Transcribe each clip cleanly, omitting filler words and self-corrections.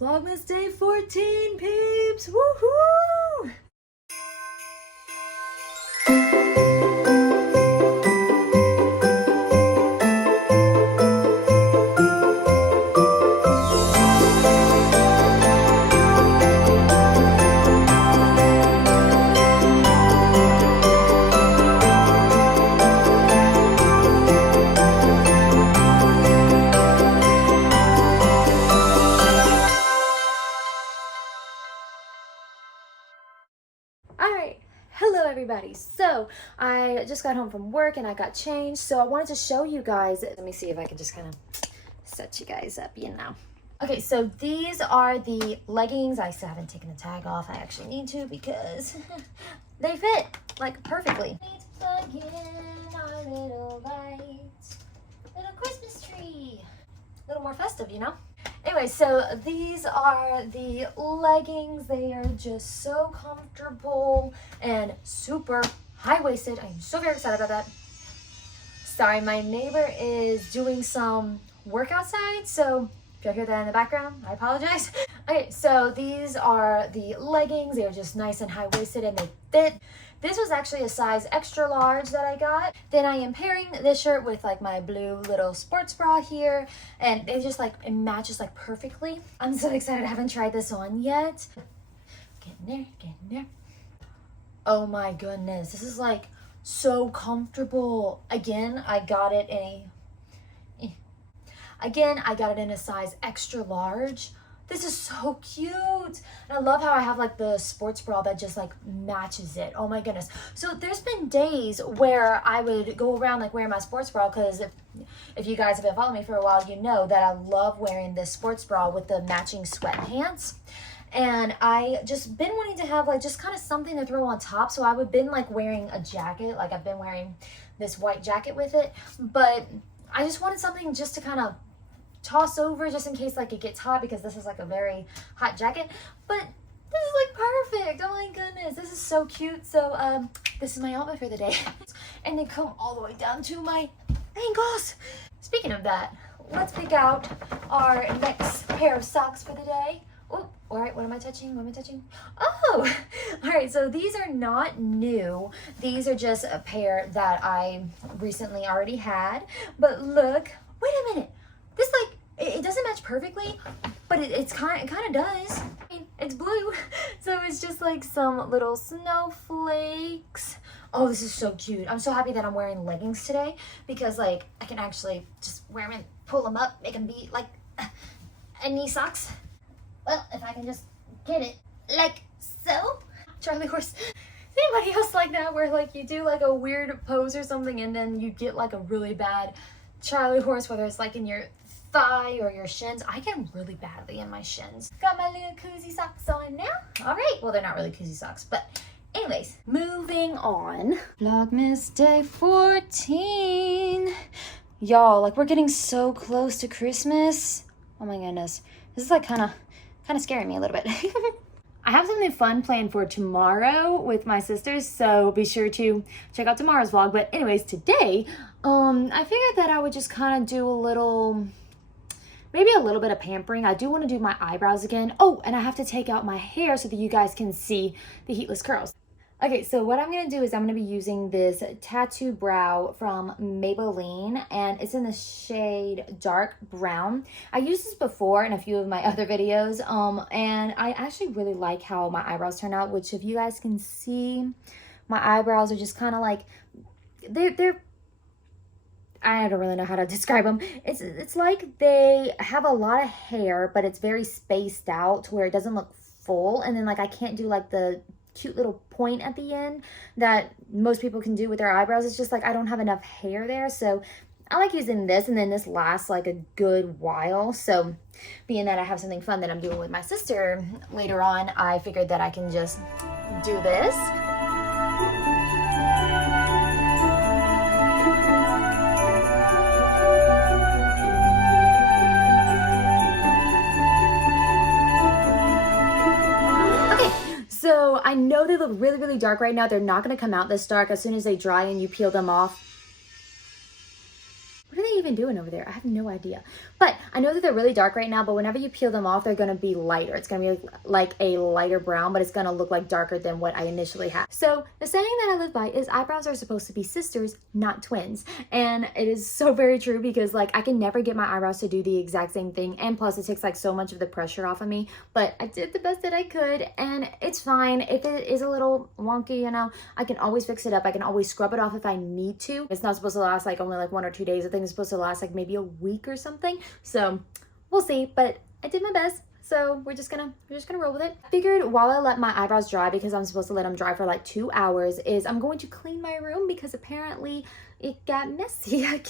Vlogmas day 14, peeps! Woohoo! Alright, hello everybody. So I just got home from work and I got changed, so I wanted to show you guys. Let me see if I can just kind of set you guys up, Okay, so these are the leggings. I still haven't taken the tag off. I actually need to because they fit like perfectly. Need to plug in our little lights, little Christmas tree. A little more festive, Anyway, so these are the leggings. They are just so comfortable and super high-waisted. I'm so very excited about that. Sorry, my neighbor is doing some work outside, so if you hear that in the background, I apologize. Okay, so these are the leggings. They're just nice and high-waisted and they fit. This was actually a size extra large that I got. Then I am pairing this shirt with like my blue little sports bra here, and it just like, it matches like perfectly. I'm so excited. I haven't tried this on yet. Getting there. Oh my goodness. This is like so comfortable. Again, I got it in a size extra large. This is so cute. And I love how I have like the sports bra that just like matches it. Oh my goodness. So there's been days where I would go around like wearing my sports bra, because if you guys have been following me for a while, you know that I love wearing this sports bra with the matching sweatpants. And I just been wanting to have like just kind of something to throw on top. So I would been like wearing a jacket. Like I've been wearing this white jacket with it. But I just wanted something just to kind of toss over just in case like it gets hot, because this is like a very hot jacket. But this is like perfect. Oh my goodness, this is so cute. So this is my outfit for the day. And they come all the way down to my ankles. Speaking of that, let's pick out our next pair of socks for the day. Oh, all right, what am I touching? Oh, all right, so these are not new. These are just a pair that I recently already had. But look, wait a minute. This like, it doesn't match perfectly, but it kind of does. I mean, it's blue, so it's just like some little snowflakes. Oh, this is so cute. I'm so happy that I'm wearing leggings today, because like I can actually just wear them and pull them up, make them be like knee socks. Well, if I can just get it like so. Charlie horse. Is anybody else like that, where like you do like a weird pose or something and then you get like a really bad Charlie horse, whether it's like in your thigh or your shins? I get really badly in my shins. Got my little koozie socks on now. All right, well, they're not really koozie socks, but anyways, moving on. Vlogmas day 14. Y'all, like we're getting so close to Christmas. Oh my goodness. This is like kind of scaring me a little bit. I have something fun planned for tomorrow with my sisters, so be sure to check out tomorrow's vlog. But anyways, today, I figured that I would just kind of do maybe a little bit of pampering. I do want to do my eyebrows again. Oh, and I have to take out my hair so that you guys can see the heatless curls. Okay, so what I'm going to do is I'm going to be using this tattoo brow from Maybelline, and it's in the shade dark brown. I used this before in a few of my other videos, and I actually really like how my eyebrows turn out, which if you guys can see, my eyebrows are just kind of like, they're I don't really know how to describe them. It's like they have a lot of hair, but it's very spaced out to where it doesn't look full, and then like I can't do like the cute little point at the end that most people can do with their eyebrows. It's just like I don't have enough hair there, so I like using this, and then this lasts like a good while. So being that I have something fun that I'm doing with my sister later on, I figured that I can just do this. So I know they look really, really dark right now. They're not going to come out this dark. As soon as they dry and you peel them off. What are they they even doing over there? I have no idea. But I know that they're really dark right now, but whenever you peel them off, they're going to be lighter. It's going to be like a lighter brown, but it's going to look like darker than what I initially had. So the saying that I live by is eyebrows are supposed to be sisters, not twins. And it is so very true because like I can never get my eyebrows to do the exact same thing. And plus it takes like so much of the pressure off of me, but I did the best that I could and it's fine. If it is a little wonky, you know, I can always fix it up. I can always scrub it off if I need to. It's not supposed to last like only like 1 or 2 days. I think it's supposed to last like maybe a week or something. So we'll see, but I did my best. So we're just gonna roll with it. I figured while I let my eyebrows dry, because I'm supposed to let them dry for like 2 hours, is I'm going to clean my room because apparently it got messy. I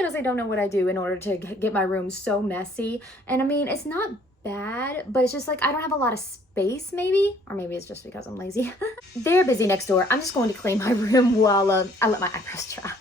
honestly don't know what I do in order to get my room so messy. And I mean, it's not bad, but it's just like I don't have a lot of space maybe, or maybe it's just because I'm lazy. They're busy next door. I'm just going to clean my room while I let my eyebrows dry.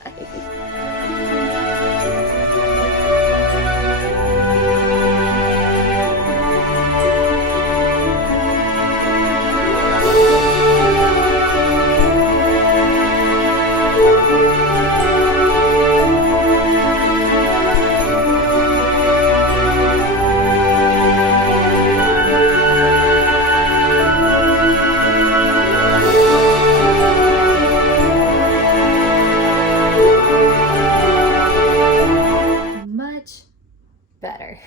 Better.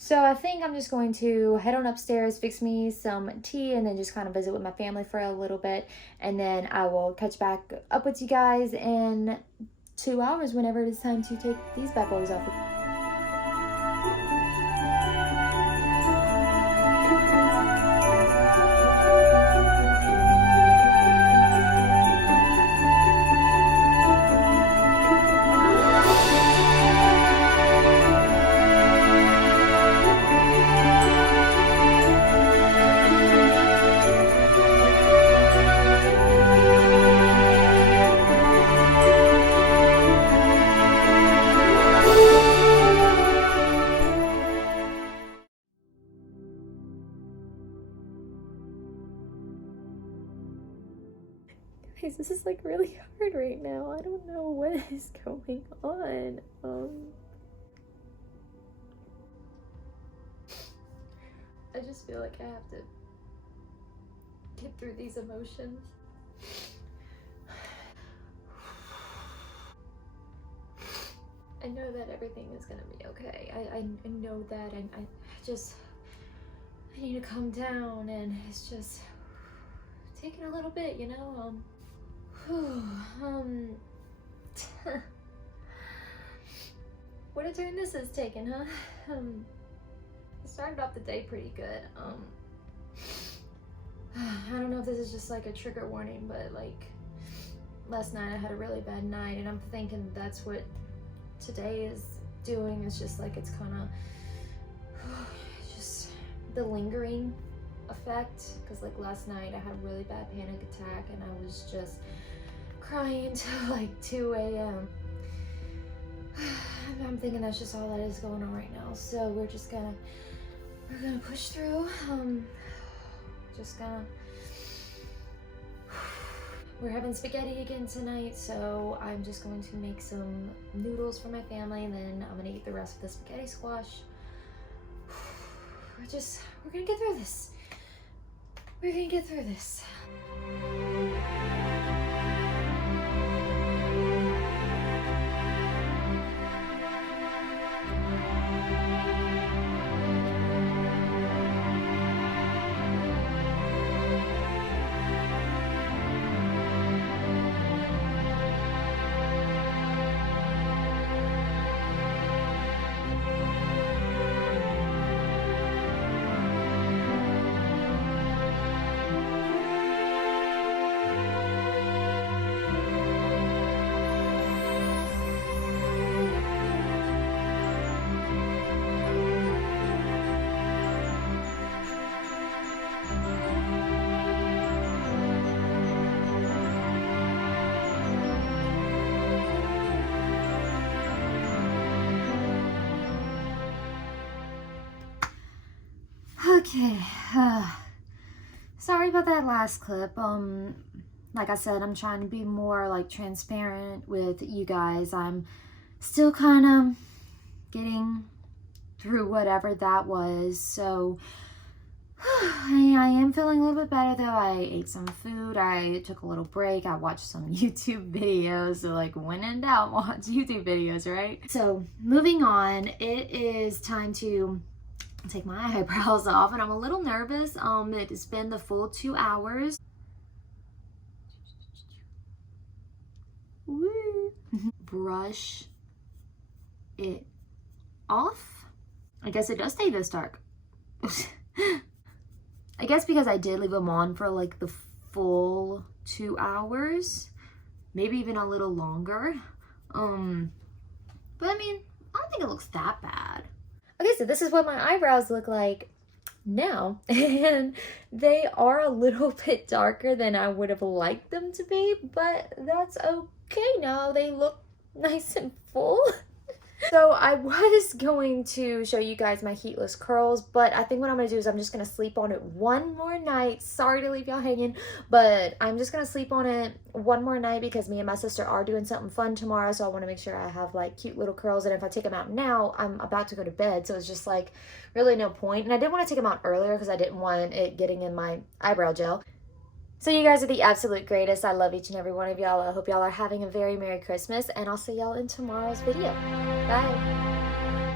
So I think I'm just going to head on upstairs, fix me some tea, and then just kind of visit with my family for a little bit, and then I will catch back up with you guys in 2 hours whenever it is time to take these bad boys off. Guys, this is like really hard right now. I don't know what is going on. I just feel like I have to get through these emotions. I know that everything is gonna be okay. I know that, and I need to calm down, and it's just taking a little bit, you know. What a turn this is taking, huh? I started off the day pretty good. I don't know if this is just like a trigger warning, but like last night I had a really bad night, and I'm thinking that's what today is doing. It's just like it's kind of just the lingering effect, because like last night I had a really bad panic attack and I was just crying till like 2 a.m. I'm thinking that's just all that is going on right now, so we're gonna push through. We're having spaghetti again tonight, so I'm just going to make some noodles for my family, and then I'm gonna eat the rest of the spaghetti squash. We're gonna get through this. We're gonna get through this. Okay, sorry about that last clip. Like I said, I'm trying to be more like transparent with you guys. I'm Still kind of getting through whatever that was. So I am feeling a little bit better though. I ate some food. I took a little break. I watched some YouTube videos. So like when in doubt, watch YouTube videos, right? So moving on, it is time to take my eyebrows off, and I'm a little nervous. It's been the full 2 hours. Woo. Brush it off. I guess it does stay this dark. I guess because I did leave them on for like the full 2 hours, maybe even a little longer. But I mean, I don't think it looks that bad. Okay, so this is what my eyebrows look like now, and they are a little bit darker than I would have liked them to be, but that's okay now. They look nice and full. So I was going to show you guys my heatless curls, but I think what I'm going to do is I'm just going to sleep on it one more night. Sorry to leave y'all hanging, but I'm just going to sleep on it one more night because me and my sister are doing something fun tomorrow, so I want to make sure I have like cute little curls, and if I take them out now, I'm about to go to bed, so it's just like really no point. And I didn't want to take them out earlier because I didn't want it getting in my eyebrow gel. So you guys are the absolute greatest. I love each and every one of y'all. I hope y'all are having a very Merry Christmas, and I'll see y'all in tomorrow's video. Bye.